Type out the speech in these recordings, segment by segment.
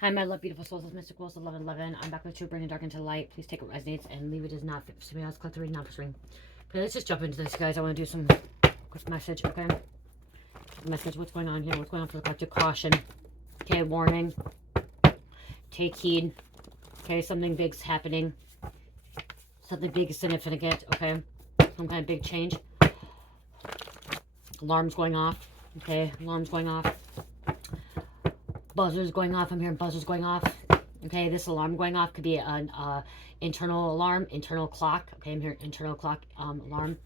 Hi, my love, beautiful souls. It's Mystic Wolves 1111. I'm back with you, bringing dark into light. Please take what resonates and leave it as not fit for somebody else. Collect the reading, not for ring. Okay, let's just jump into this, guys. I want to do some quick message, okay? Message, what's going on here? What's going on for the collective? Caution. Okay, warning. Take heed. Okay, something big's happening. Something big is significant, okay? Some kind of big change. Alarms going off. Okay, alarms going off. Buzzers going off. I'm hearing buzzers going off. Okay, this alarm going off could be an internal alarm, internal clock. Okay, I'm hearing internal clock alarm.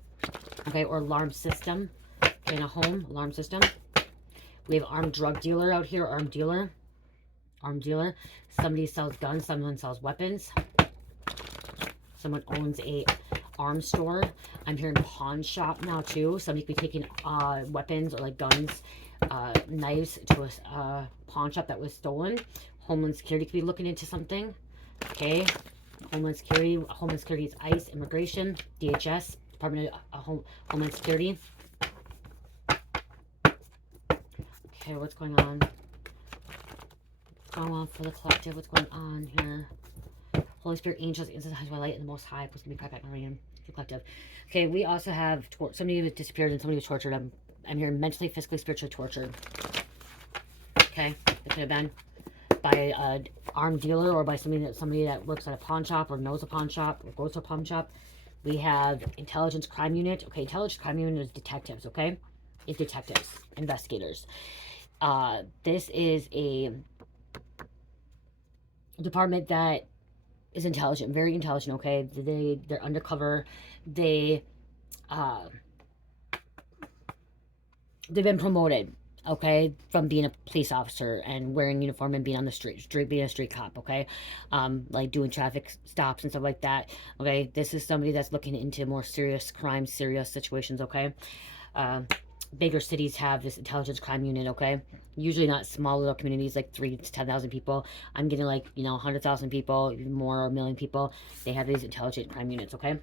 Okay, or alarm system. Okay, in a home, alarm system. We have armed drug dealer out here, armed dealer. Armed dealer. Somebody sells guns, someone sells weapons. Someone owns a arms store. I'm hearing pawn shop now too. Somebody could be taking weapons or like guns, knives to a pawn shop that was stolen. Homeland Security could be looking into something. Okay, Homeland Security is ICE, Immigration, DHS, Department of Homeland Security. Okay, what's going on? What's going on for the collective? What's going on here? Holy Spirit, angels, incense, high light, and the Most High. Please give me back Marian, the collective. Okay, we also have somebody who disappeared and somebody who was tortured. I'm hearing mentally, physically, spiritually tortured. Okay, it could have been by an armed dealer or by somebody that works at a pawn shop or knows a pawn shop or goes to a pawn shop. We have intelligence crime unit. Okay, intelligence crime unit is detectives. Okay, it's detectives, investigators. This is a department that is intelligent, very intelligent. Okay, they're undercover. They've been promoted, okay, from being a police officer and wearing uniform and being on the street, being a street cop, okay, like doing traffic stops and stuff like that. Okay, this is somebody that's looking into more serious crimes, serious situations. Okay, bigger cities have this intelligence crime unit. Okay, usually not small little communities like 3,000 to 10,000 people. I'm getting like 100,000 people, even more, or 1,000,000 people. They have these intelligent crime units. Okay,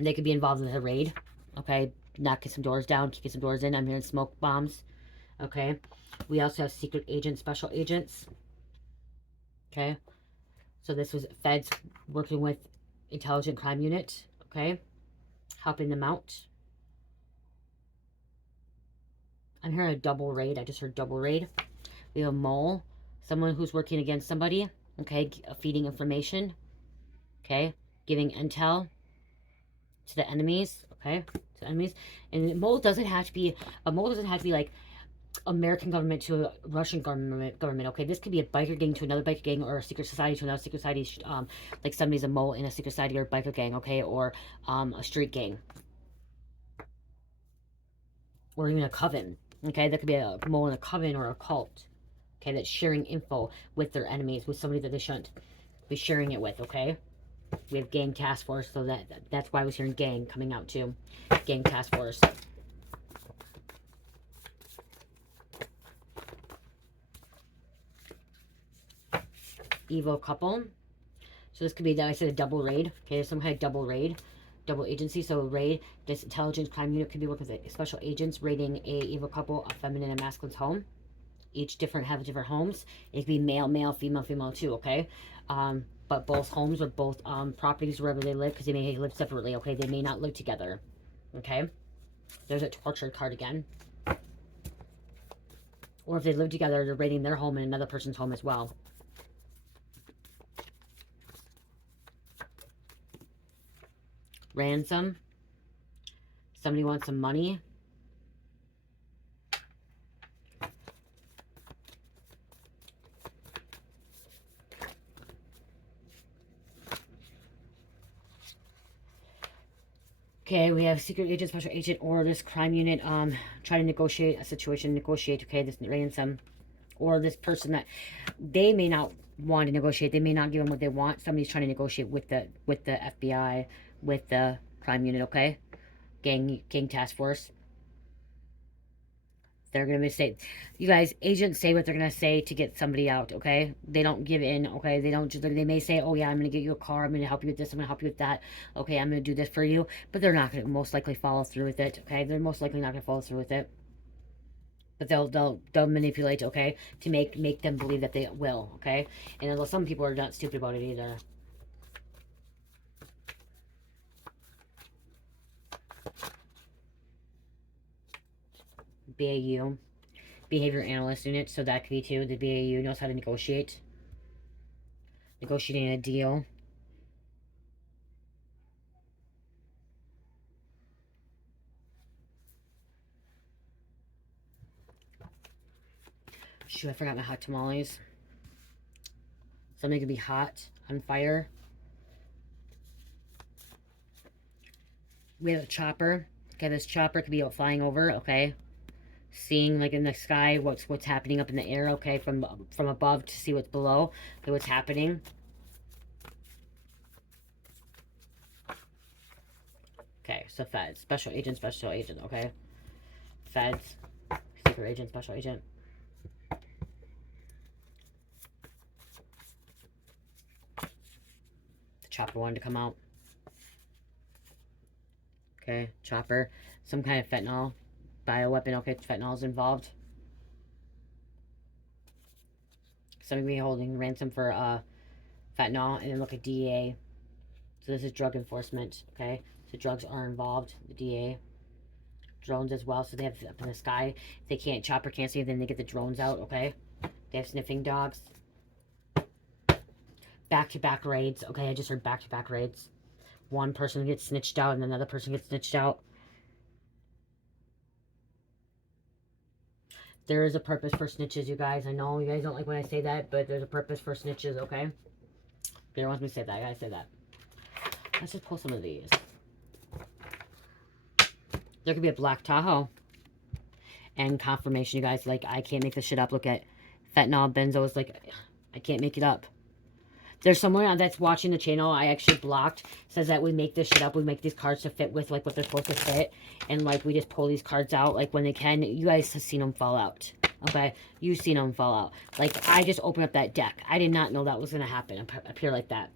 they could be involved with a raid. Okay, knocking some doors down, kicking some doors in. I'm hearing smoke bombs. Okay, we also have secret agents, special agents. Okay, so this was feds working with intelligent crime unit. Okay, helping them out. I'm hearing a double raid. I just heard double raid. We have a mole, someone who's working against somebody. Okay, feeding information. Okay, giving intel to the enemies. Okay, to the enemies. And a mole doesn't have to be like American government to Russian government. Okay, this could be a biker gang to another biker gang, or a secret society to another secret society. Like somebody's a mole in a secret society or a biker gang. Okay, or a street gang, or even a coven. Okay, that could be a mole in a coven or a cult. Okay, that's sharing info with their enemies, with somebody that they shouldn't be sharing it with. Okay, we have gang task force, so that's why I was hearing gang coming out too. Gang task force. Evil couple. So this could be, I said, a double raid. Okay, some kind of double raid, double agency. So raid, this intelligence crime unit could be working with special agents raiding a evil couple, a feminine and masculine's home. Each have different homes. It could be male, male, female, female too. Okay, but both homes or both properties wherever they live, because they may live separately. Okay, they may not live together. Okay, there's a torture card again. Or if they live together, they're raiding their home and another person's home as well. Ransom. Somebody wants some money. Okay, we have secret agent, special agent, or this crime unit trying to negotiate a situation, okay, this ransom. Or this person that they may not want to negotiate, they may not give them what they want. Somebody's trying to negotiate with the FBI, with the crime unit. Okay, gang task force. They're gonna say, you guys, agents say what they're gonna say to get somebody out. Okay, they don't give in. Okay, they don't. They may say, oh yeah, I'm gonna get you a car, I'm gonna help you with this, I'm gonna help you with that. Okay, I'm gonna do this for you, but they're not gonna most likely follow through with it. Okay, they're most likely not gonna follow through with it. But they'll manipulate, okay, to make them believe that they will, okay. And although some people are not stupid about it either. BAU, behavior analyst unit, so that could be too. The BAU knows how to negotiate, negotiating a deal. Shoot, I forgot my hot tamales. Something could be hot, on fire. We have a chopper. Okay, this chopper could be flying over, okay? Seeing, like, in the sky, what's happening up in the air, okay? From above to see what's below, okay, what's happening. Okay, so feds. Special agent, okay? Feds. Secret agent, special agent. The chopper wanted to come out. Okay, chopper. Some kind of fentanyl. Bioweapon, okay, fentanyl's involved. Somebody holding ransom for fentanyl, and then look at DEA. So this is drug enforcement, okay? So drugs are involved, the DEA. Drones as well, so they have up in the sky. If they can't, chopper can't see, then they get the drones out, okay? They have sniffing dogs. Back-to-back raids, okay? I just heard back-to-back raids. One person gets snitched out, and another person gets snitched out. There is a purpose for snitches, you guys. I know you guys don't like when I say that, but there's a purpose for snitches, okay? Peter wants me to say that. I gotta say that. Let's just pull some of these. There could be a black Tahoe. And confirmation, you guys. Like, I can't make this shit up. Look at fentanyl, benzos. Like, I can't make it up. There's someone that's watching the channel I actually blocked. Says that we make this shit up. We make these cards to fit with, like, what they're supposed to fit. And, like, we just pull these cards out, like, when they can. You guys have seen them fall out. Okay? You've seen them fall out. Like, I just opened up that deck. I did not know that was going to happen up here like that.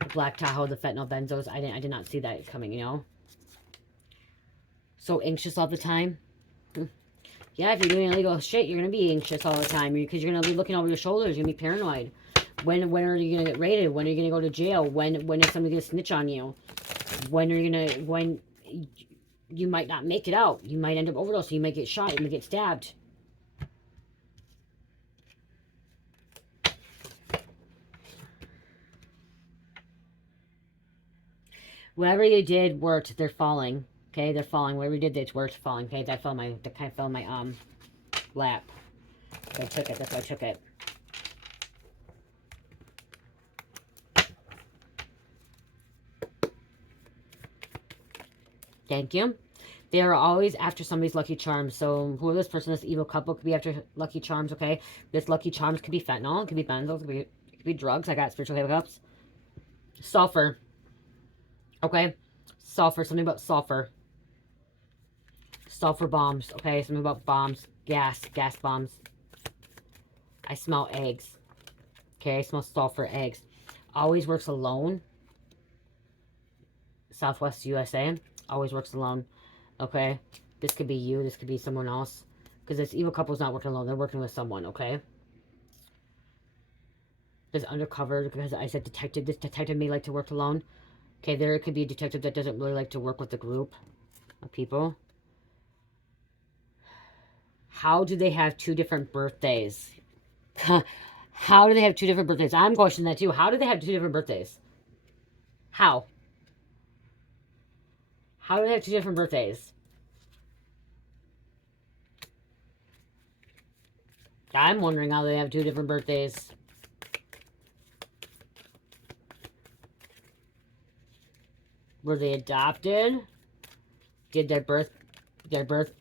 The black Tahoe, the fentanyl, benzos. I did not see that coming, you know? So anxious all the time. Yeah, if you're doing illegal shit, you're going to be anxious all the time. Because you're going to be looking over your shoulders. You're going to be paranoid. When are you going to get raided? When are you going to go to jail? When is somebody going to snitch on you? When you might not make it out. You might end up overdosing. You might get shot. You might get stabbed. Whatever you did worked. They're falling. Okay, they're falling. Whatever you did, it's worth falling. Okay, that kind of fell in my lap. So I took it. That's why I took it. Thank you. They are always after somebody's lucky charms. So who this person, this evil couple, could be after lucky charms, okay? This lucky charms could be fentanyl, it could be benzos, it could be drugs. I got spiritual hiccups. Sulfur. Okay? Sulfur. Something about sulfur. Sulfur bombs, okay? Something about bombs. Gas bombs. I smell eggs. Okay, I smell sulfur eggs. Always works alone. Southwest USA. Always works alone. Okay? This could be you. This could be someone else. Because this evil couple's not working alone. They're working with someone, okay? This undercover, because I said detective. This detective may like to work alone. Okay, there could be a detective that doesn't really like to work with a group of people. How do they have two different birthdays? How do they have two different birthdays? I'm questioning that too. How do they have two different birthdays? How? How do they have two different birthdays? I'm wondering how they have two different birthdays. Were they adopted? Did their birthday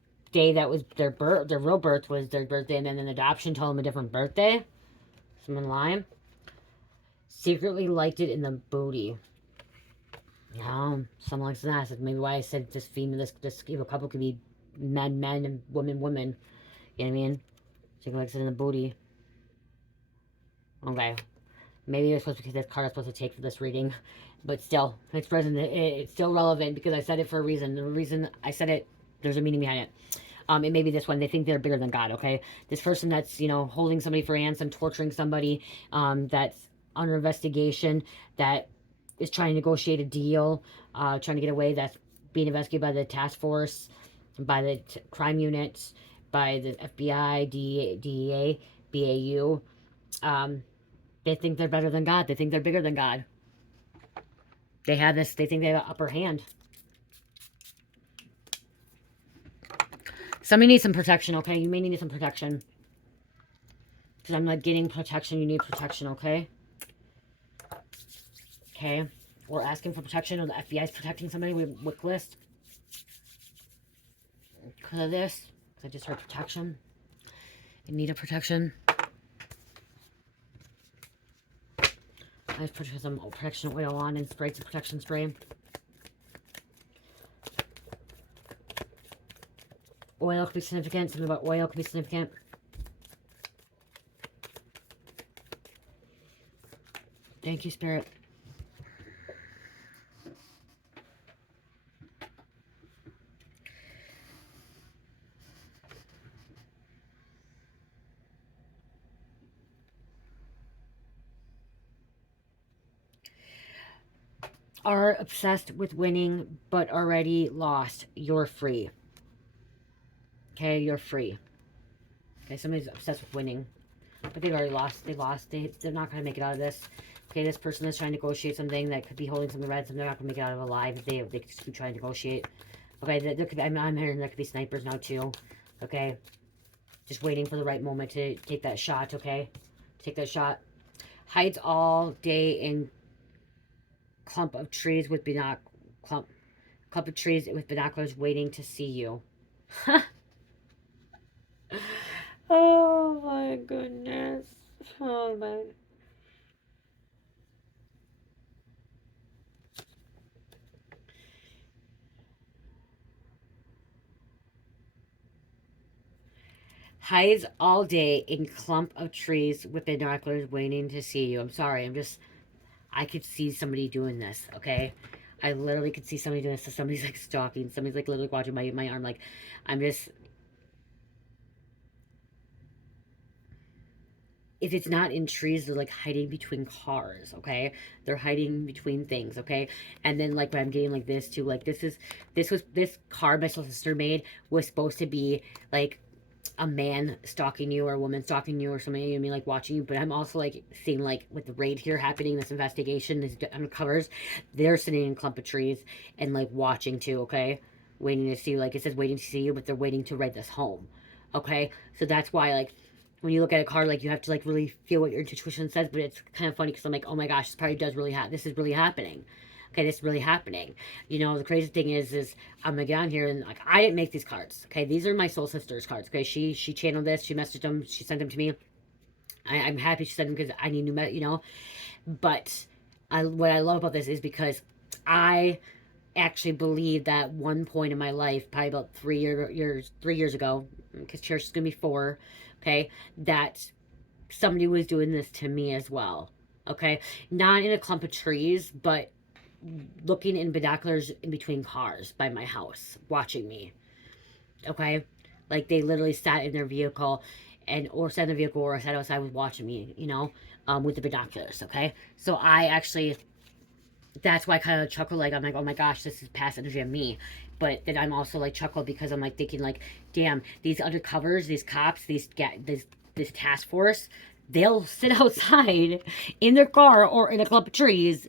that was their real birth was their birthday, and then an adoption told them a different birthday? Someone lying? Secretly liked it in the booty. No, someone likes that. That's maybe why I said this female, this evil couple could be men, and women. You know what I mean? Secretly likes it in the booty. Okay. Maybe it's supposed to be this card I'm supposed to take for this reading. But still, it's still relevant because I said it for a reason. The reason I said it, there's a meaning behind it. It may be this one. They think they're bigger than God, okay? This person that's, you know, holding somebody for ransom, torturing somebody, that's under investigation, that is trying to negotiate a deal, trying to get away, that's being investigated by the task force, by the crime units, by the FBI, DEA, BAU. They think they're better than God. They think they're bigger than God. They have this, they think they have an upper hand. Somebody needs some protection, okay? You may need some protection. Because I'm not getting protection. You need protection, okay? Okay. We're asking for protection, or the FBI is protecting somebody with wick list. Because of this. Because I just heard protection. You need a protection. I just put some protection oil on and sprayed some protection spray. Oil could be significant. Something about oil could be significant. Thank you, Spirit. Are obsessed with winning, but already lost. You're free. Okay, you're free. Okay, somebody's obsessed with winning, but they've already lost. They lost. They're not going to make it out of this. Okay, this person is trying to negotiate something that could be holding something red. They're not going to make it out of alive if they just keep trying to negotiate. Okay, there could be, I'm hearing there could be snipers now too. Okay, just waiting for the right moment to take that shot. Okay, take that shot. Hides all day in clump of trees with clump of trees with binoculars, waiting to see you. Oh my goodness. Oh my. Hides all day in clump of trees with binoculars, waiting to see you. I'm sorry. I could see somebody doing this, okay? I literally could see somebody doing this. So somebody's like stalking. Somebody's like literally watching my arm. Like, if it's not in trees, they're like hiding between cars, okay? They're hiding between things, okay? And then like when I'm getting like this too, like this card my sister made was supposed to be like a man stalking you or a woman stalking you or something, you know, I mean, like watching you. But I'm also like seeing like with the raid here happening, this investigation, this undercovers, they're sitting in a clump of trees and like watching too, okay? Waiting to see, like it says waiting to see you, but they're waiting to raid this home, okay? So that's why like when you look at a card, like you have to like really feel what your intuition says. But it's kind of funny because I'm like, oh my gosh, this probably does really this is really happening. Okay, this is really happening. You know, the crazy thing is I'm gonna get on here and like I didn't make these cards. Okay, these are my soul sister's cards. Okay, she channeled this, she messaged them, she sent them to me. I'm happy she sent them because I need new, you know. But what I love about this is because I actually believe that one point in my life, probably about 3 years ago, because church is gonna be 4. Okay, that somebody was doing this to me as well. Okay, not in a clump of trees, but looking in binoculars in between cars by my house, watching me. Okay, like they literally sat in their vehicle, or sat in the vehicle or sat outside with watching me. You know, with the binoculars. Okay, so I actually, that's why I kind of chuckle. Like I'm like, oh my gosh, this is past energy of me. But then I'm also like chuckle because I'm like thinking like, damn, these undercovers, these cops, this task force, they'll sit outside in their car or in a clump of trees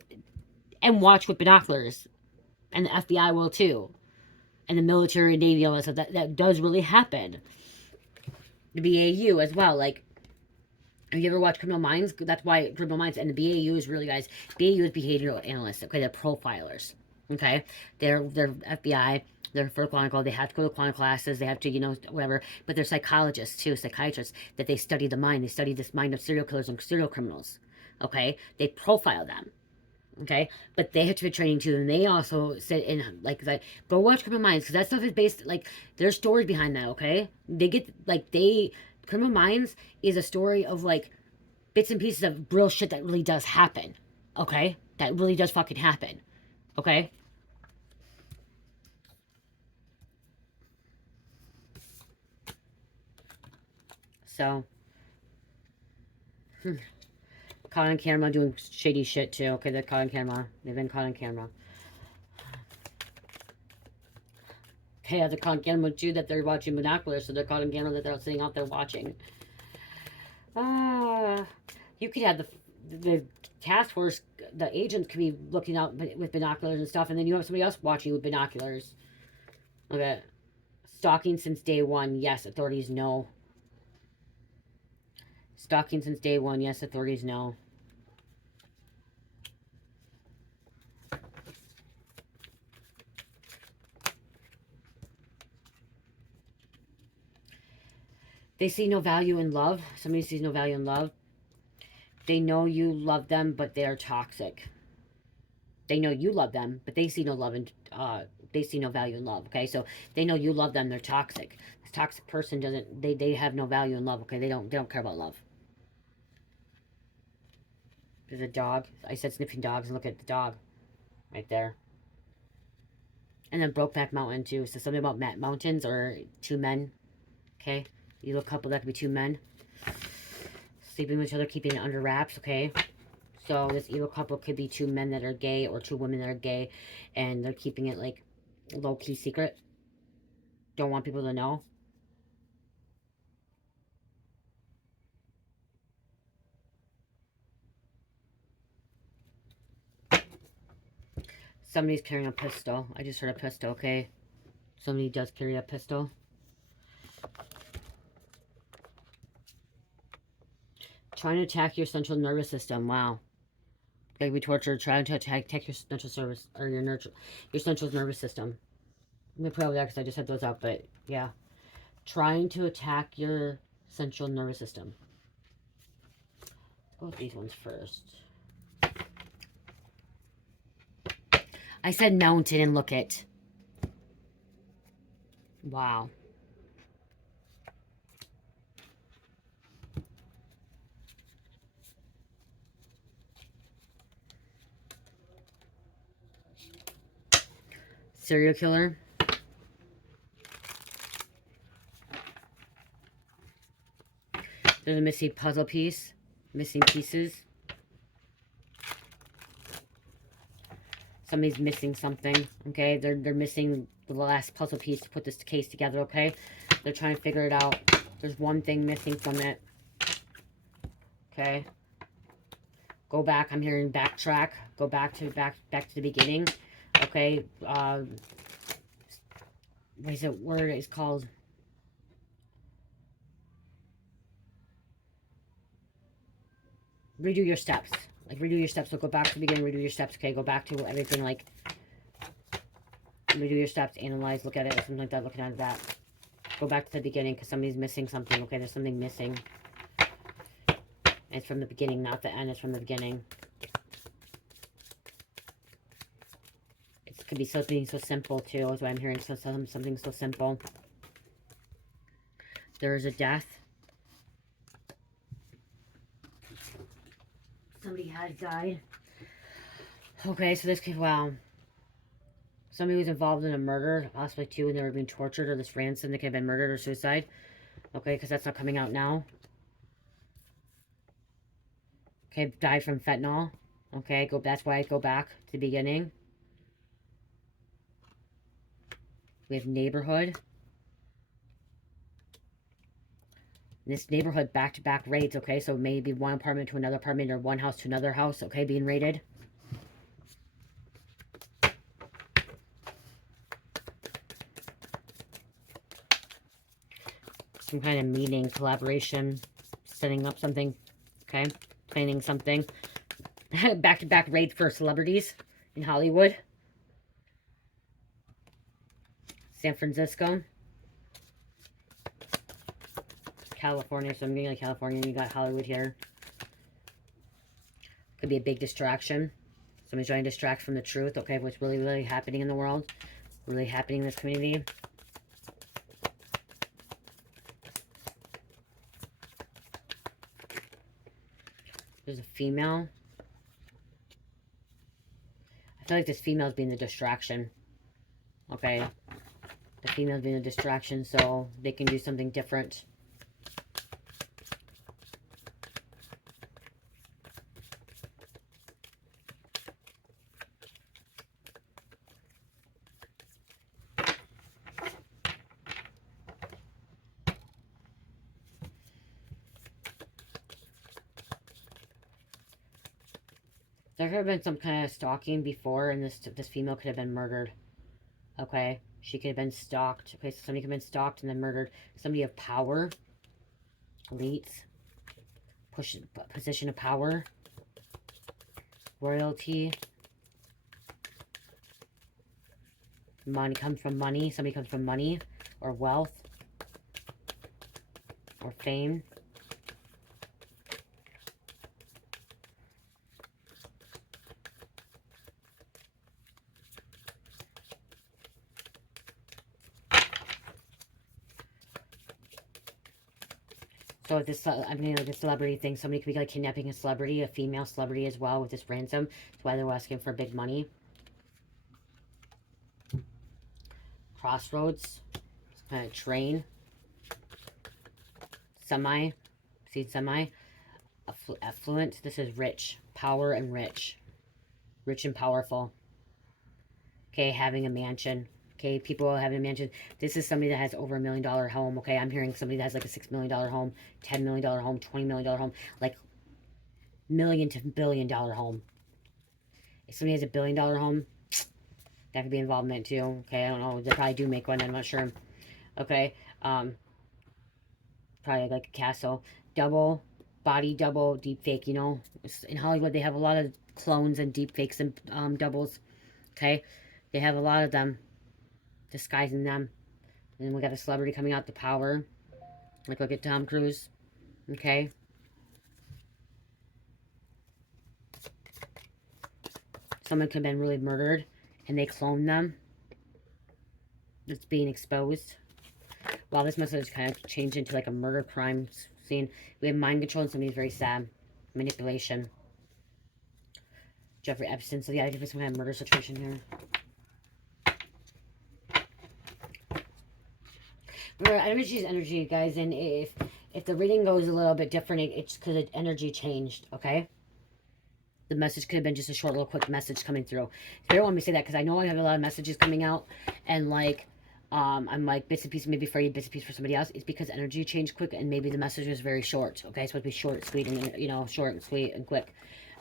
and watch with binoculars, and the FBI will too, and the military and Navy, all that stuff. That does really happen. The BAU as well. Like, have you ever watched Criminal Minds? That's why Criminal Minds and the BAU is really, guys. BAU is behavioral analysts. Okay, they're profilers. Okay, they're FBI. They're for Quantico. They have to go to Quantico classes. They have to, you know, whatever. But they're psychologists too, psychiatrists. That they study the mind. They study this mind of serial killers and serial criminals. Okay, they profile them. Okay, but they have to be training too, and they also sit in like that. Go watch Criminal Minds because that stuff is based like there's stories behind that. Okay, they get like Criminal Minds is a story of like bits and pieces of real shit that really does happen. Okay, that really does fucking happen. Okay. So, caught on camera doing shady shit too. Okay, they're caught on camera. They've been caught on camera. Okay, they're caught on camera too that they're watching binoculars, so they're caught on camera that they're sitting out there watching. You could have the task force, the agents could be looking out with binoculars and stuff, and then you have somebody else watching you with binoculars. Okay. Stalking since day one. Yes, authorities know. Stalking since day one. Yes, authorities know. They see no value in love. Somebody sees no value in love. They know you love them, but they're toxic. They know you love them, but they see no love and they see no value in love. Okay, so they know you love them. They're toxic. This toxic person doesn't. They have no value in love. Okay, they don't care about love. There's a dog. I said sniffing dogs, and look at the dog right there. And then Brokeback Mountain too. So something about mountains or two men. Okay, you look couple that could be two men sleeping with each other, keeping it under wraps. Okay. So this evil couple could be two men that are gay or two women that are gay, and they're keeping it like low-key secret. Don't want people to know. Somebody's carrying a pistol. I just heard a pistol, okay? Somebody does carry a pistol. Trying to attack your central nervous system. Wow. They could be tortured, trying to attack your central service or your central nervous system. I'm gonna put over that because I just had those up, but yeah. Trying to attack your central nervous system. Let's go with these ones first. I said mountain and look it. Wow. Serial killer. There's a missing puzzle piece. Missing pieces. Somebody's missing something. Okay, they're missing the last puzzle piece to put this case together. Okay, they're trying to figure it out. There's one thing missing from it. Okay. Go back. I'm hearing backtrack. Go back to the beginning. Okay. What is it? Word is called. Redo your steps. Like, redo your steps. So go back to the beginning, redo your steps. Okay, go back to everything, like, redo your steps, analyze, look at it, or something like that, looking at that. Go back to the beginning, because somebody's missing something. Okay, there's something missing. And it's from the beginning, not the end. It's from the beginning. It could be something so simple, too, is what I'm hearing. So something so simple. There is a death. Somebody has died. Okay, so this could, wow. Somebody was involved in a murder, possibly two, and they were being tortured, or this ransom, they could have been murdered or suicide. Okay, because that's not coming out now. Okay, died from fentanyl. Okay, that's why I go back to the beginning. We have neighborhood. This neighborhood back-to-back raids, okay? So maybe one apartment to another apartment or one house to another house, okay, being raided. Some kind of meeting, collaboration, setting up something, okay? Planning something. Back-to-back raids for celebrities in Hollywood. San Francisco. California, so I'm getting like California, and you got Hollywood here. Could be a big distraction. Somebody's trying to distract from the truth, okay, what's really, really happening in the world, really happening in this community. There's a female. I feel like this female is being the distraction. Okay. The female is being a distraction, so they can do something different. There could have been some kind of stalking before, and this female could have been murdered. Okay, she could have been stalked. Okay, so somebody could have been stalked and then murdered. Somebody of power, elites, position of power, royalty, money comes from money. Somebody comes from money or wealth or fame. So this, I mean, like a celebrity thing, somebody could be like kidnapping a celebrity, a female celebrity as well with this ransom. That's why they're asking for big money. Crossroads, kind of train, semi, see semi, affluent. This is rich, power and rich and powerful. Okay, having a mansion. Okay, people having a mansion. This is somebody that has over $1 million home. Okay, I'm hearing somebody that has like a $6 million home, $10 million home, $20 million home, like million to $1 billion home. If somebody has a $1 billion home, that could be involvement too. Okay, I don't know. They probably do make one. I'm not sure. Okay, probably like a castle. Double, body double, deep fake. You know, in Hollywood they have a lot of clones and deep fakes and doubles. Okay, they have a lot of them, disguising them. And then we got a celebrity coming out, the power. Like look at Tom Cruise. Okay. Someone could have been really murdered and they cloned them. It's being exposed. Wow, this message kind of changed into like a murder crime scene. We have mind control and somebody's very sad. Manipulation. Jeffrey Epstein. So yeah, I think there's some kind of murder situation here. Remember, energy is energy, guys, and if the reading goes a little bit different, it's because the energy changed, okay? The message could have been just a short, little, quick message coming through. They don't want me to say that because I know I have a lot of messages coming out, and like, I'm like bits and pieces maybe for you, bits and pieces for somebody else. It's because energy changed quick, and maybe the message was very short. Okay, it's supposed to be short, sweet, and you know, short and sweet and quick,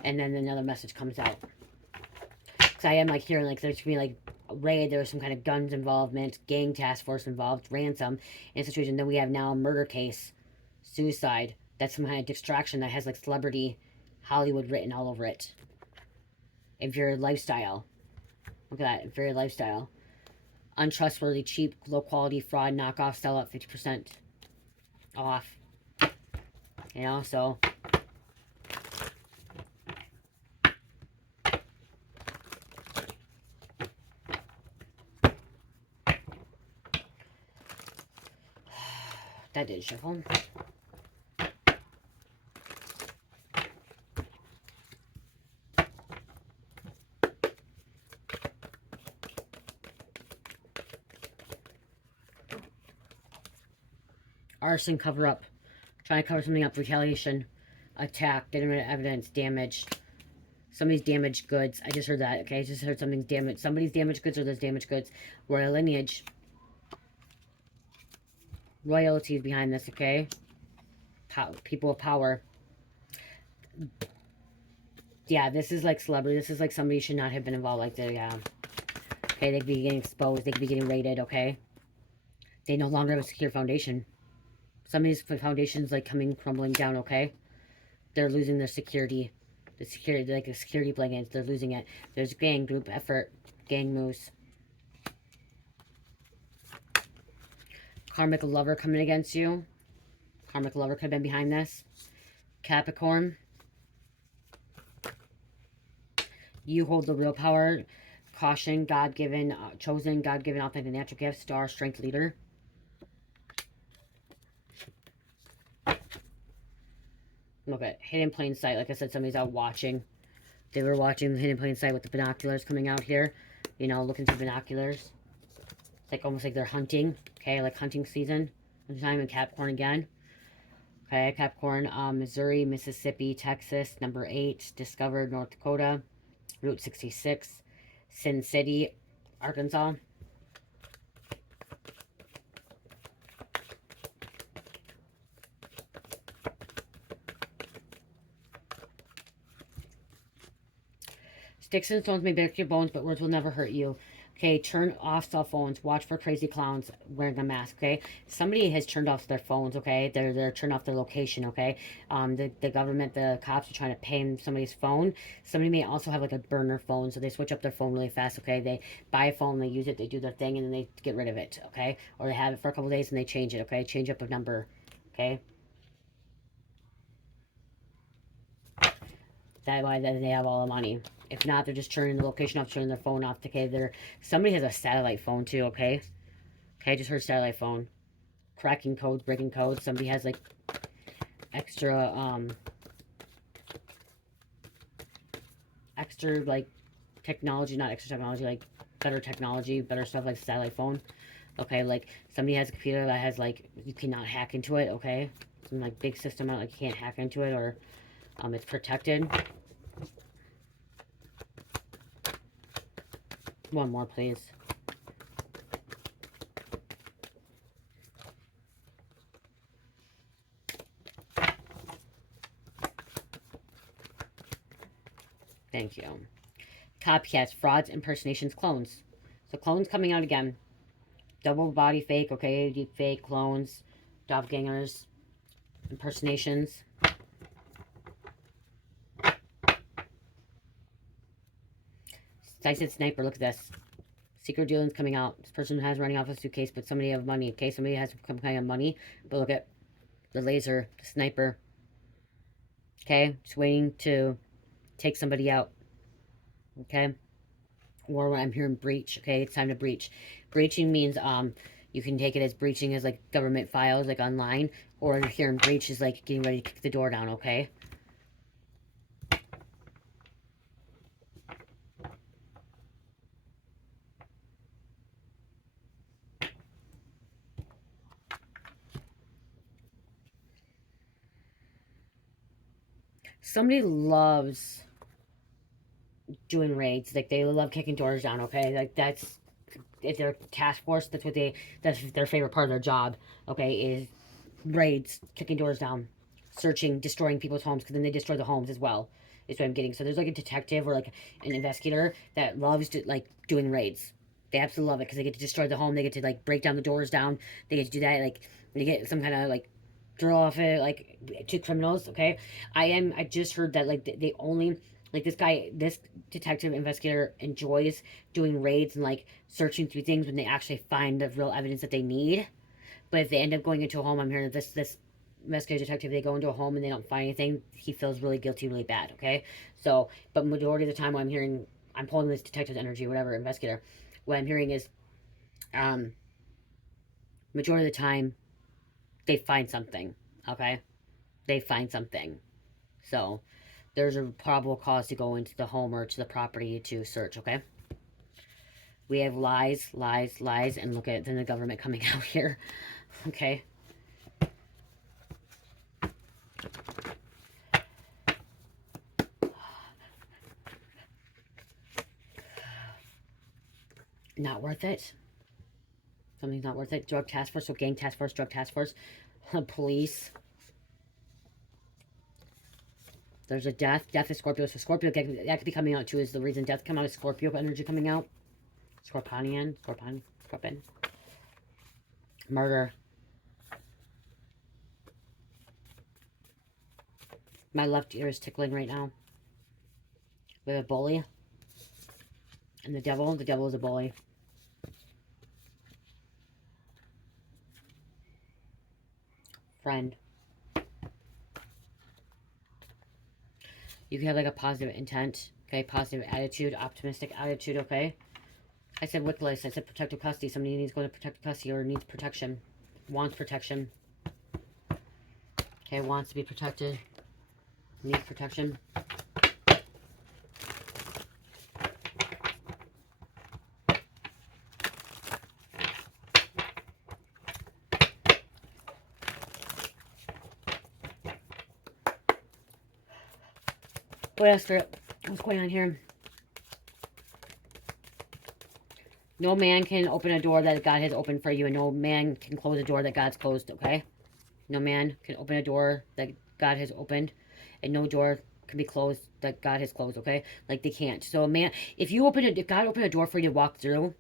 and then another message comes out. Because I am like hearing like there's gonna be like raid, there was some kind of guns involvement, gang task force involved, ransom in a situation. Then we have now a murder case, suicide. That's some kind of distraction that has like celebrity Hollywood written all over it. Inferior lifestyle. Look at that, inferior lifestyle. Untrustworthy, cheap, low quality, fraud, knockoff, sell out 50% off. You know, so that did shuffle. Arson, cover up. Trying to cover something up. Retaliation. Attack. Determinate evidence. Damage. Somebody's damaged goods. I just heard that. Okay, I just heard something's damaged. Somebody's damaged goods or there's damaged goods. Royal lineage. Royalty is behind this, okay? People of power. Yeah, this is like celebrity. This is like somebody should not have been involved like that. Yeah. Okay, they could be getting exposed. They could be getting raided, okay? They no longer have a secure foundation. Some of these foundations like crumbling down, okay? They're losing their security. The security, like a security blanket, they're losing it. There's gang, group effort, gang moves. Karmic lover coming against you. Karmic lover could have been behind this. Capricorn. You hold the real power. Caution, God-given, chosen, God-given, authentic, natural gift, star, strength, leader. Look at hidden plain sight. Like I said, somebody's out watching. They were watching hidden plain sight with the binoculars coming out here. You know, looking through binoculars. It's like almost like they're hunting. Okay, like hunting season. Time in Capricorn again. Okay, Capricorn, Missouri, Mississippi, Texas, number 8, discovered North Dakota, Route 66, Sin City, Arkansas. Sticks and stones may break your bones, but words will never hurt you. Okay, turn off cell phones. Watch for crazy clowns wearing a mask, okay? Somebody has turned off their phones, okay? They're turned off their location, okay? The government, the cops are trying to ping somebody's phone. Somebody may also have like a burner phone, so they switch up their phone really fast, okay? They buy a phone, they use it, they do their thing, and then they get rid of it, okay? Or they have it for a couple days and they change it, okay? Change up a number, okay? That way they have all the money. If not, they're just turning the location off, turning their phone off. Okay, somebody has a satellite phone too. Okay, okay, I just heard satellite phone, cracking codes, breaking codes. Somebody has like extra extra like technology, not extra technology, like better technology, better stuff like satellite phone. Okay, like somebody has a computer that has like you cannot hack into it. Okay, some like big system out like you can't hack into it, or it's protected. One more, please. Thank you. Copycats, frauds, impersonations, clones. So clones coming out again. Double body fake, okay? Deep fake, clones, doppelgangers, impersonations. I said sniper, look at this. Secret dealings coming out. This person has running off a suitcase, but somebody has money. Okay, somebody has some kind of money. But look at the laser, the sniper. Okay, just waiting to take somebody out. Okay, or I'm hearing breach. Okay, it's time to breach. Breaching means you can take it as breaching as like government files like online, or you're hearing breach is like getting ready to kick the door down. Okay. Somebody loves doing raids. Like they love kicking doors down. Okay, like that's if their task force. That's their favorite part of their job. Okay, is raids, kicking doors down, searching, destroying people's homes, because then they destroy the homes as well. Is what I'm getting. So there's like a detective or like an investigator that loves to like doing raids. They absolutely love it because they get to destroy the home. They get to like break down the doors down. They get to do that. Like they get some kind of like throw off it like to criminals. Okay, I just heard that like they only like this detective investigator enjoys doing raids and like searching through things when they actually find the real evidence that they need. But if they end up going into a home, I'm hearing this investigative detective, they go into a home and they don't find anything, he feels really guilty, really bad, okay? So, but majority of the time what I'm hearing, I'm pulling this detective's energy, whatever, investigator, what I'm hearing is, majority of the time, they find something, okay? They find something. So, there's a probable cause to go into the home or to the property to search, okay? We have lies, lies, lies, and look at then the government coming out here, okay? Not worth it. Something's not worth it. Drug task force, so gang task force, drug task force, police. There's a death. Death is Scorpio. So Scorpio, that could be coming out too, is the reason death come out is Scorpio energy coming out. Scorpion. Murder. My left ear is tickling right now. With a bully. And the devil is a bully. Friend. You can have like a positive intent, okay? Positive attitude, optimistic attitude, okay? I said wickless, I said protective custody. Somebody needs going to protective custody or needs protection. Wants protection. Okay, wants to be protected. Needs protection. What else? What's going on here? No man can open a door that God has opened for you, and no man can close a door that God's closed, okay? No man can open a door that God has opened, and no door can be closed, that God has closed, okay? Like, they can't. So, a man, if God opened a door for you to walk through,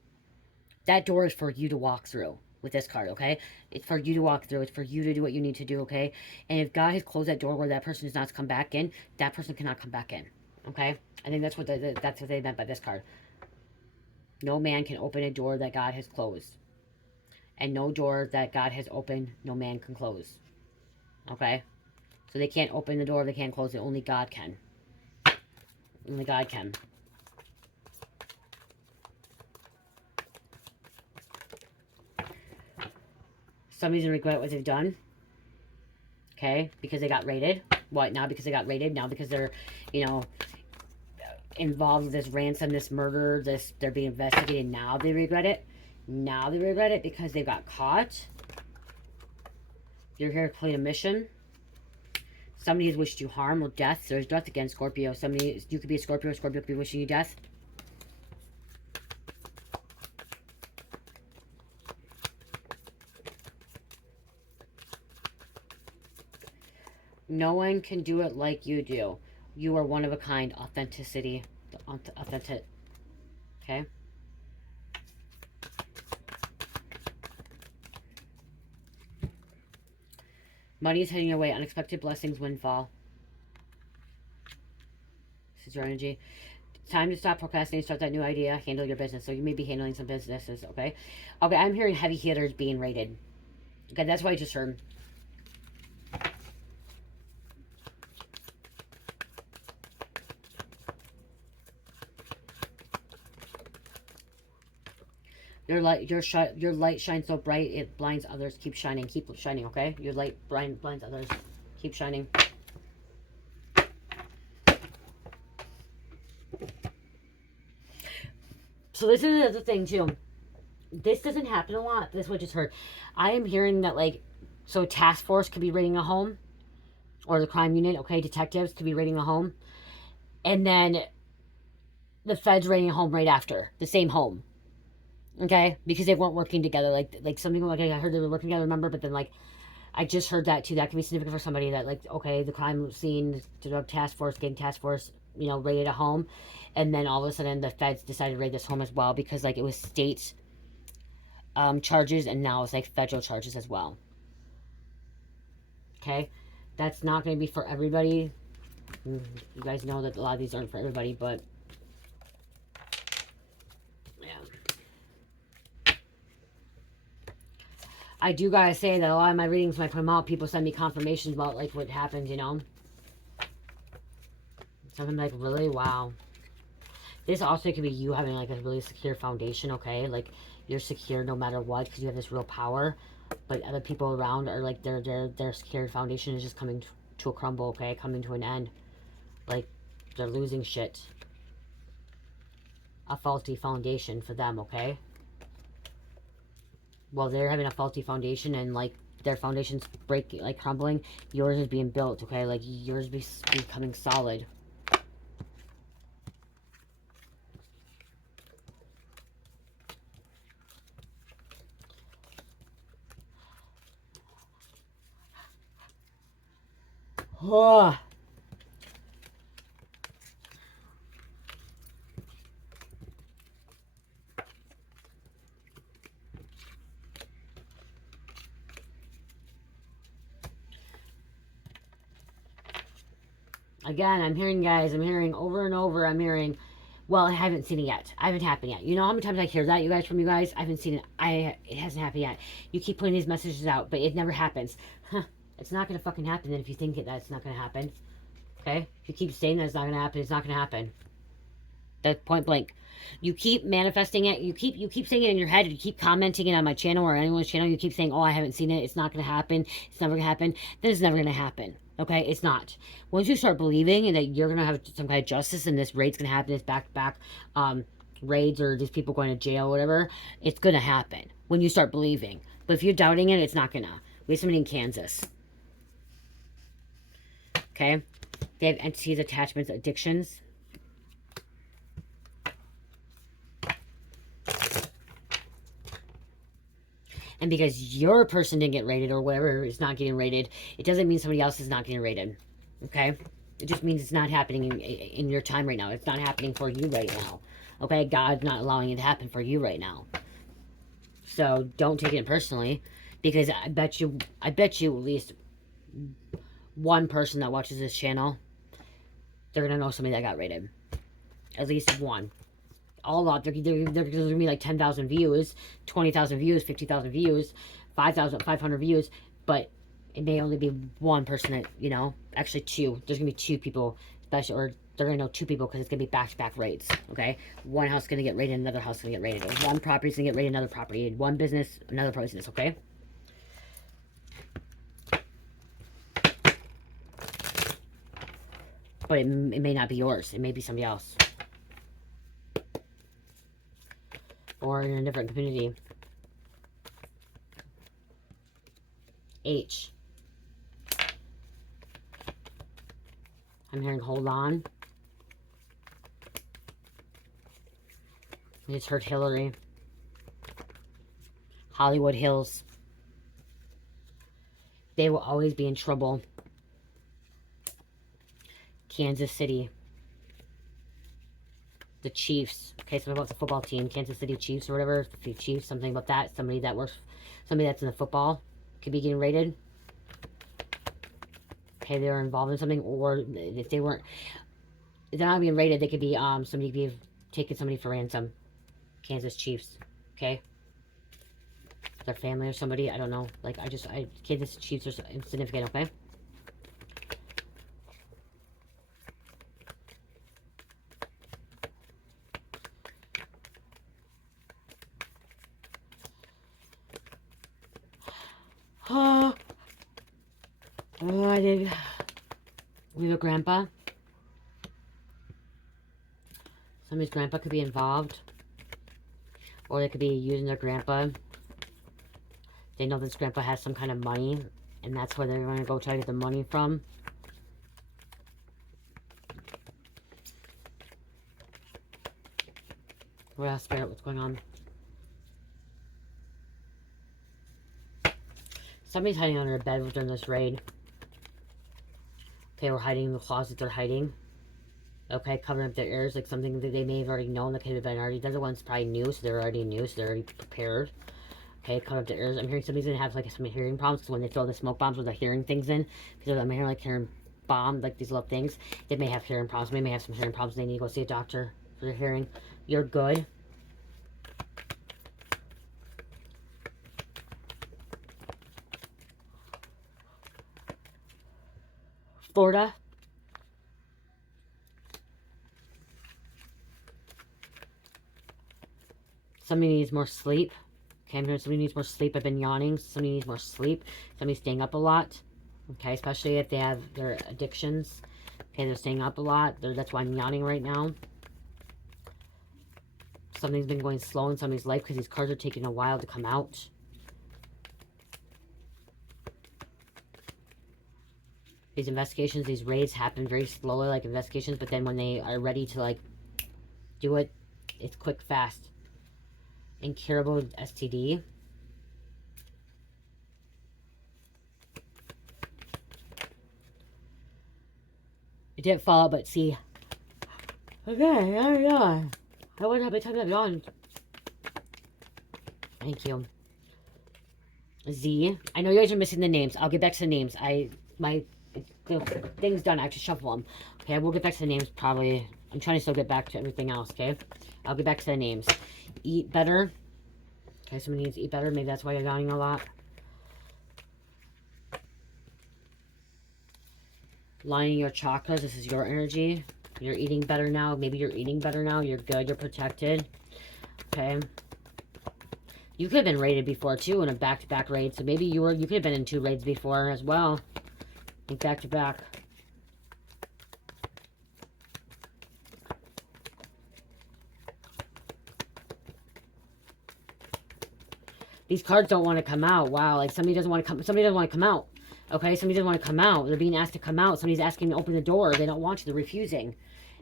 that door is for you to walk through with this card, okay? It's for you to walk through. It's for you to do what you need to do, okay? And if God has closed that door where that person does not come back in, that person cannot come back in, okay? I think that's what they meant by this card. No man can open a door that God has closed. And no door that God has opened, no man can close, okay? So they can't open the door, they can't close it. Only God can. Only God can. Somebody's gonna regret what they've done. Okay? Because they got raided. What? Now because they got raided? Now because they're, you know, involved with this ransom, this murder, they're being investigated. Now they regret it. Now they regret it because they got caught. You're here to complete a mission. Somebody has wished you harm or death. There's death again, Scorpio. You could be a Scorpio. Scorpio could be wishing you death. No one can do it like you do. You are one of a kind. Authenticity. Authentic. Okay? Money is heading your way. Unexpected blessings, windfall. This is your energy. It's time to stop procrastinating. Start that new idea. Handle your business. So you may be handling some businesses, okay? Okay, I'm hearing heavy hitters being raided. Okay, that's what I just heard. Your light shines so bright it blinds others. Keep shining. Keep shining, okay? Your light blinds others. Keep shining. So this is the other thing too. This doesn't happen a lot. This is what I just heard. I am hearing that, like, so task force could be raiding a home, or the crime unit, okay? Detectives could be raiding a home, and then the feds raiding a home right after the same home. Okay, because they weren't working together. Like something like I heard they were working together. Remember, but then like I just heard that too. That can be significant for somebody that, like, okay, the crime scene, the drug task force, gang task force, you know, raided a home, and then all of a sudden the feds decided to raid this home as well because, like, it was state charges, and now it's like federal charges as well. Okay, that's not going to be for everybody. You guys know that a lot of these aren't for everybody, but I do gotta say that a lot of my readings, when I put them out, people send me confirmations about, like, what happened, you know? So I'm like, really? Wow. This also could be you having, like, a really secure foundation, okay? Like, you're secure no matter what because you have this real power. But other people around are, like, their secured foundation is just coming to a crumble, okay? Coming to an end. Like, they're losing shit. A faulty foundation for them, okay? Well, they're having a faulty foundation, and, like, their foundation's breaking, like, crumbling. Yours is being built, okay? Like, yours is becoming solid. Oh. Again, I'm hearing, guys, I'm hearing over and over, I'm hearing, well, I haven't seen it yet. I haven't happened yet. You know how many times I hear that, you guys, from you guys? I haven't seen it. It hasn't happened yet. You keep putting these messages out, but it never happens. Huh. It's not going to fucking happen then if you think that it's not going to happen. Okay? If you keep saying that it's not going to happen, it's not going to happen. That's point blank. You keep manifesting it. You keep saying it in your head. You keep commenting it on my channel or anyone's channel. You keep saying, oh, I haven't seen it. It's not going to happen. It's never going to happen. Then it's never going to happen. Okay? It's not. Once you start believing that you're going to have some kind of justice and this raid's going to happen, this back-to-back raids or these people going to jail or whatever, it's going to happen when you start believing. But if you're doubting it, it's not going to. We have somebody in Kansas. Okay? They have entities, attachments, addictions. And because your person didn't get rated or whatever is not getting rated, it doesn't mean somebody else is not getting rated. Okay? It just means it's not happening in your time right now. It's not happening for you right now. Okay? God's not allowing it to happen for you right now. So don't take it personally, because I bet you at least one person that watches this channel, they're gonna know somebody that got raided. At least one. All up, there's gonna be like 10,000 views, 20,000 views, 50,000 views, 5,500 views, but it may only be one person that, you know, actually two. There's gonna be two people, especially, or they're gonna know two people because it's gonna be back-to-back raids. Okay, one house is gonna get raided, another house is gonna get raided. Or one property is gonna get raided, another property. One business, another business. Okay. But it may not be yours. It may be somebody else. Or in a different community. H. I'm hearing hold on. I just heard Hillary. Hollywood Hills. They will always be in trouble. Kansas City. The Chiefs. Okay, something about the football team. Kansas City Chiefs or whatever. The Chiefs, something about that. Somebody that works, somebody that's in the football could be getting raided. Okay, they were involved in something, or if they weren't, if they're not being raided, they could be, somebody could be taking somebody for ransom. Kansas Chiefs. Okay? Their family or somebody, I don't know. Like, Kansas Chiefs are insignificant, okay? Oh, I did. We have a grandpa. Somebody's grandpa could be involved. Or they could be using their grandpa. They know this grandpa has some kind of money, and that's where they're going to go try to get the money from. What else, Spirit? What's going on? Somebody's hiding under a bed during this raid. Okay, we're hiding in the closet. They're hiding. Okay, covering up their ears, like something that they may have already known that could have been already. The other one's probably new, so they're already new, so they're already prepared. Okay, cover up their ears. I'm hearing somebody's gonna have like some hearing problems, because when they throw the smoke bombs with the hearing things in, because I'm hearing like hearing bombs, like these little things, they may have hearing problems. They may have some hearing problems. They need to go see a doctor for their hearing. You're good. Florida. Somebody needs more sleep. Okay, I'm hearing somebody needs more sleep. I've been yawning. Somebody needs more sleep. Somebody's staying up a lot. Okay, especially if they have their addictions. Okay, they're staying up a lot. That's why I'm yawning right now. Something's been going slow in somebody's life because these cards are taking a while to come out. These investigations, these raids happen very slowly, like investigations, but then when they are ready to, like, do it, it's quick, fast. Incurable STD. It didn't fall out, but see. Okay, yeah. I wonder how many times I've gone. Thank you. Z. I know you guys are missing the names. I'll get back to the names. My thing's done. I have to shuffle them. Okay, I will get back to the names probably. I'm trying to still get back to everything else, okay? I'll get back to the names. Eat better. Okay, somebody needs to eat better. Maybe that's why you're yawning a lot. Lining your chakras. This is your energy. You're eating better now. Maybe you're eating better now. You're good. You're protected. Okay. You could have been raided before, too, in a back-to-back raid. So maybe you could have been in 2 raids before as well. Like back-to-back. These cards don't want to come out. Wow, like somebody doesn't want to come out. Okay, somebody doesn't want to come out. They're being asked to come out. Somebody's asking to open the door. They don't want to. They're refusing.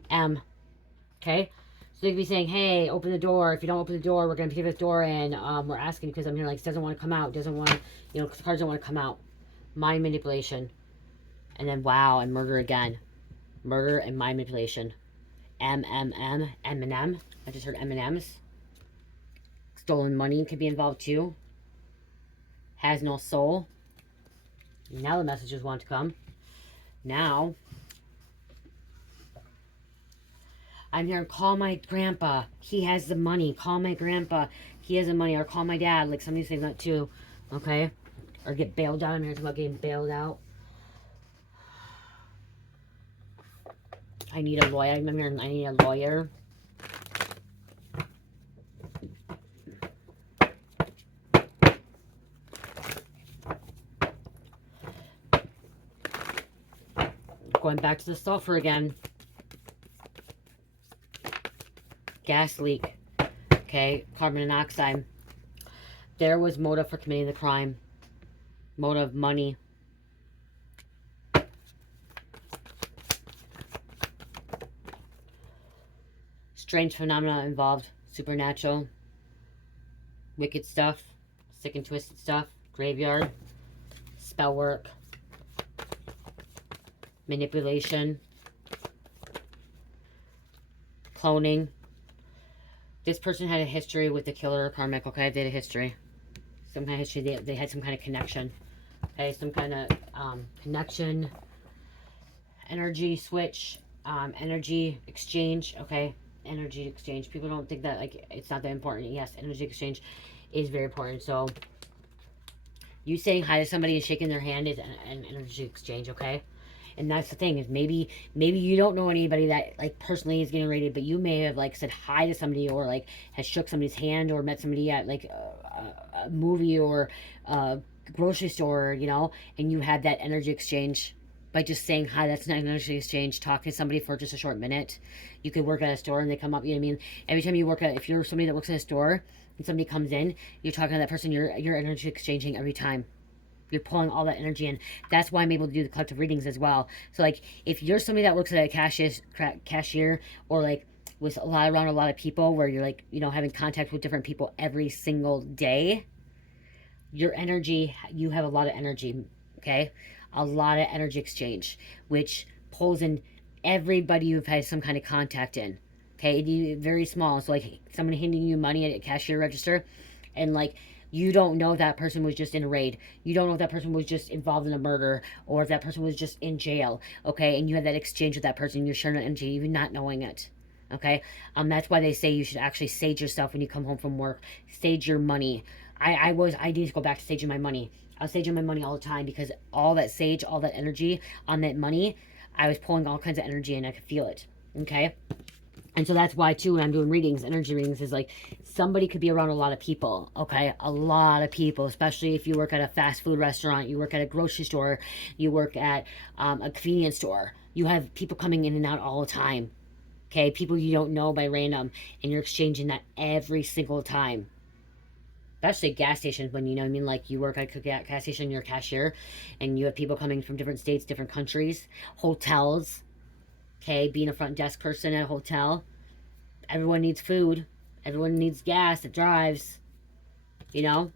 Okay? So they could be saying, hey, open the door. If you don't open the door, we're going to kick this door in. We're asking because I'm here, like, doesn't want to come out. Doesn't want to, you know, cards don't want to come out. Mind manipulation. And then, wow, and murder again. Murder and mind manipulation. M. I just heard M&Ms. Stolen money could be involved too. Has no soul. Now the messages want to come. Now, I'm hearing, call my grandpa. He has the money. Call my grandpa. He has the money. Or call my dad. Like, somebody's saying that too. Okay? Or get bailed out. I'm hearing about getting bailed out. I need a lawyer. I'm hearing I need a lawyer. Going back to the sulfur again. Gas leak. Okay, carbon monoxide. There was motive for committing the crime. Motive, money. Strange phenomena involved. Supernatural. Wicked stuff. Sick and twisted stuff. Graveyard. Spell work. Manipulation. Cloning. This person had a history with the killer or Karmic. Okay, they had a history. Some kind of history. They had some kind of connection. Okay, some kind of connection. Energy switch. Energy exchange. Okay, energy exchange. People don't think that, like, it's not that important. Yes, energy exchange is very important. So, you saying hi to somebody and shaking their hand is an energy exchange, okay? And that's the thing, is maybe you don't know anybody that, like, personally is getting rated, but you may have, like, said hi to somebody, or, like, has shook somebody's hand, or met somebody at, like, a movie or a grocery store, you know, and you had that energy exchange by just saying hi. That's an energy exchange. Talking to somebody for just a short minute. You could work at a store and they come up, you know what I mean? Every time you work at, if you're somebody that works at a store and somebody comes in, you're talking to that person, you're energy exchanging every time. You're pulling all that energy in. That's why I'm able to do the collective readings as well. So, like, if you're somebody that works at a cashier, or, like, with around a lot of people, where you're, like, you know, having contact with different people every single day, your energy, you have a lot of energy, okay? A lot of energy exchange, which pulls in everybody you've had some kind of contact in, okay? Very small. So, like, someone handing you money at a cashier register, and, like, you don't know that person was just in a raid. You don't know if that person was just involved in a murder, or if that person was just in jail, okay? And you had that exchange with that person. You're sharing energy, even not knowing it, okay? That's why they say you should actually sage yourself when you come home from work. Sage your money. I need to go back to saging my money. I was saging my money all the time, because all that sage, all that energy on that money, I was pulling all kinds of energy and I could feel it, okay? And so that's why, too, when I'm doing readings, energy readings, is like, somebody could be around a lot of people, okay? A lot of people, especially if you work at a fast food restaurant, you work at a grocery store, you work at a convenience store. You have people coming in and out all the time, okay? People you don't know by random, and you're exchanging that every single time. Especially gas stations, when, you know what I mean, like, you work at a gas station, you're a cashier, and you have people coming from different states, different countries. Hotels, okay, being a front desk person at a hotel. Everyone needs food. Everyone needs gas that drives. You know?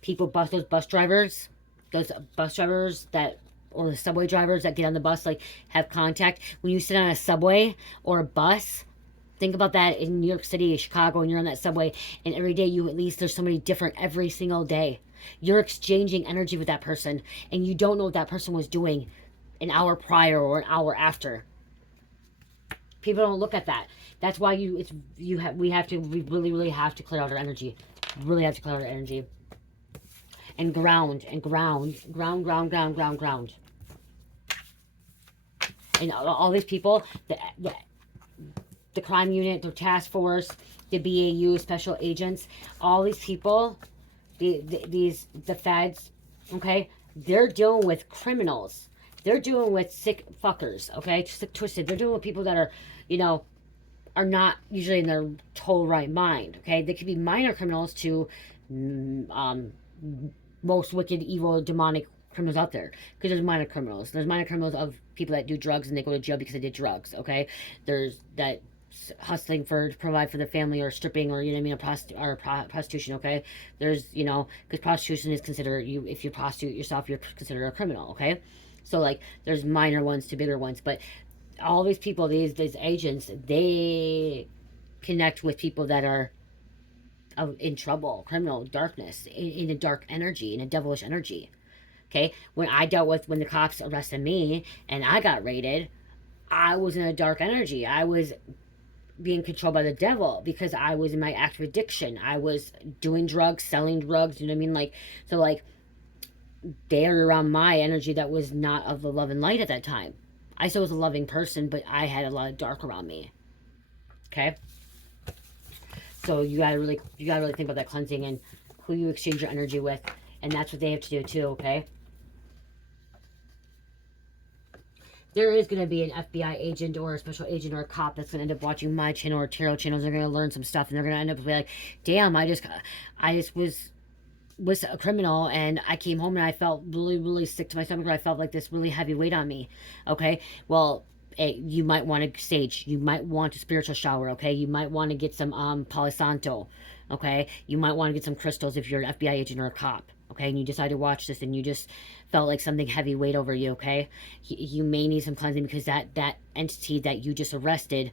People those bus drivers that, or the subway drivers that get on the bus, like, have contact. When you sit on a subway or a bus, think about that in New York City, Chicago, and you're on that subway, and every day there's somebody different every single day. You're exchanging energy with that person, and you don't know what that person was doing an hour prior or an hour after. People don't look at that. That's why we really have to clear out our energy. Really have to clear out our energy. And ground. And all these people, the crime unit, the task force, the BAU, special agents, all these people, the feds, okay, they're dealing with criminals. They're dealing with sick fuckers, okay? Sick, twisted. They're dealing with people that are, you know, are not usually in their total right mind, okay? They could be minor criminals to most wicked, evil, demonic criminals out there. Because there's minor criminals. There's minor criminals of people that do drugs and they go to jail because they did drugs, okay? There's that hustling to provide for the family, or stripping, or, you know what I mean, prostitution, okay? There's, you know, because prostitution is considered, if you prostitute yourself, you're considered a criminal, okay? So like there's minor ones to bigger ones, but all these people, these agents, they connect with people that are in trouble, criminal, darkness, in a dark energy, in a devilish energy. Okay, when I dealt with, when the cops arrested me and I got raided, I was in a dark energy. I was being controlled by the devil because I was in my active addiction. I was doing drugs, selling drugs, you know what I mean? Like, so like they're around my energy that was not of the love and light at that time. I still was a loving person, but I had a lot of dark around me. Okay? So you gotta really think about that cleansing and who you exchange your energy with. And that's what they have to do too, okay? There is going to be an FBI agent or a special agent or a cop that's going to end up watching my channel or tarot channels. They're going to learn some stuff and they're going to end up like, damn, I just was a criminal and I came home and I felt really, really sick to my stomach. I felt like this really heavy weight on me. Okay. Well, you might want to sage. You might want a spiritual shower. Okay. You might want to get some Palo Santo. Okay. You might want to get some crystals if you're an FBI agent or a cop. Okay. And you decide to watch this and you just felt like something heavy weighed over you. Okay. You may need some cleansing because that entity that you just arrested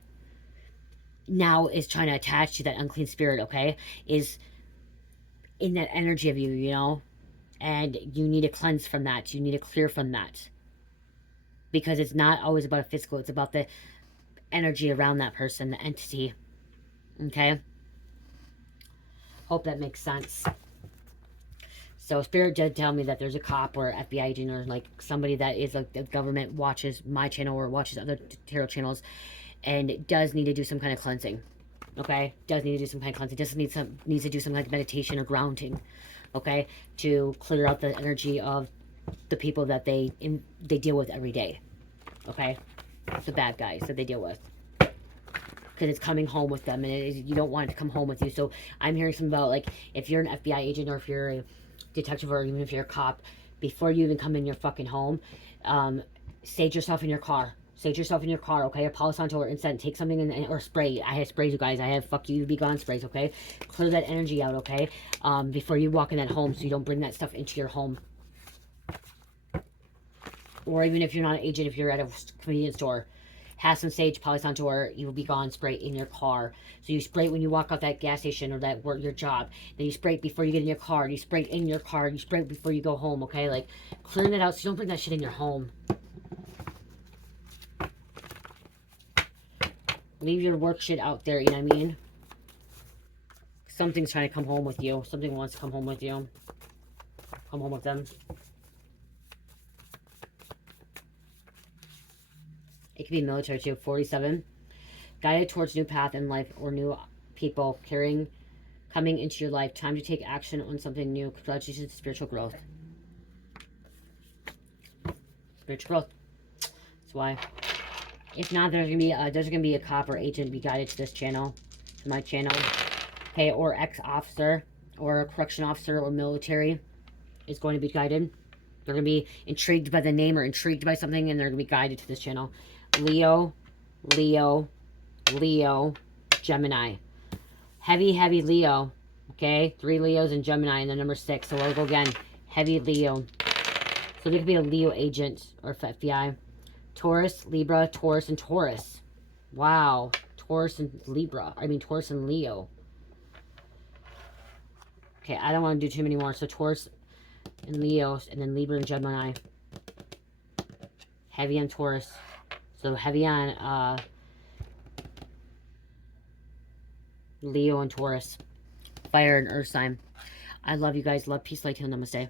now is trying to attach to that unclean spirit. Okay. Is in that energy of you, you know, and you need to cleanse from that. You need to clear from that because it's not always about a physical. It's about the energy around that person, the entity. Okay. Hope that makes sense. So Spirit did tell me that there's a cop or FBI agent or like somebody that is like the government watches my channel or watches other tarot channels and does need to do some kind of cleansing. Okay, does need to do some kind of cleansing. Just needs to do some like meditation or grounding. Okay, to clear out the energy of the people that they deal with every day. Okay, the bad guys that they deal with, because it's coming home with them, and you don't want it to come home with you. So I'm hearing something about like if you're an FBI agent or if you're a detective or even if you're a cop, before you even come in your fucking home, sage yourself in your car. Sage yourself in your car, okay? A Palo Santo or incense. Take something in, or spray. I have sprays, you guys. I have fuck you, be gone sprays, okay? Clear that energy out, okay? Before you walk in that home so you don't bring that stuff into your home. Or even if you're not an agent, if you're at a convenience store, have some sage, Palo Santo, or you will be gone spray in your car. So you spray it when you walk out that gas station or that work, your job. Then you spray it before you get in your car. You spray it in your car. You spray it before you go home, okay? Like, clearing it out so you don't bring that shit in your home. Leave your work shit out there, you know what I mean? Something's trying to come home with you. Something wants to come home with you. Come home with them. It could be military too. 47. Guided towards new path in life or new people coming into your life. Time to take action on something new. Congratulations to spiritual growth. Spiritual growth. That's why. If not, there's gonna be a cop or agent to be guided to this channel, to my channel, okay, or ex-officer, or a correction officer, or military is going to be guided. They're gonna be intrigued by the name or intrigued by something, and they're gonna be guided to this channel. Leo, Leo, Leo, Gemini, heavy Leo, okay, 3 Leos and Gemini, and the number 6. So we'll go again, heavy Leo. So there could be a Leo agent or FBI. Taurus, Libra, Taurus, and Taurus. Wow. Taurus and Libra. I mean, Taurus and Leo. Okay, I don't want to do too many more. So Taurus and Leo, and then Libra and Gemini. Heavy on Taurus. So heavy on Leo and Taurus. Fire and earth sign. I love you guys. Love, peace, light, heal, namaste.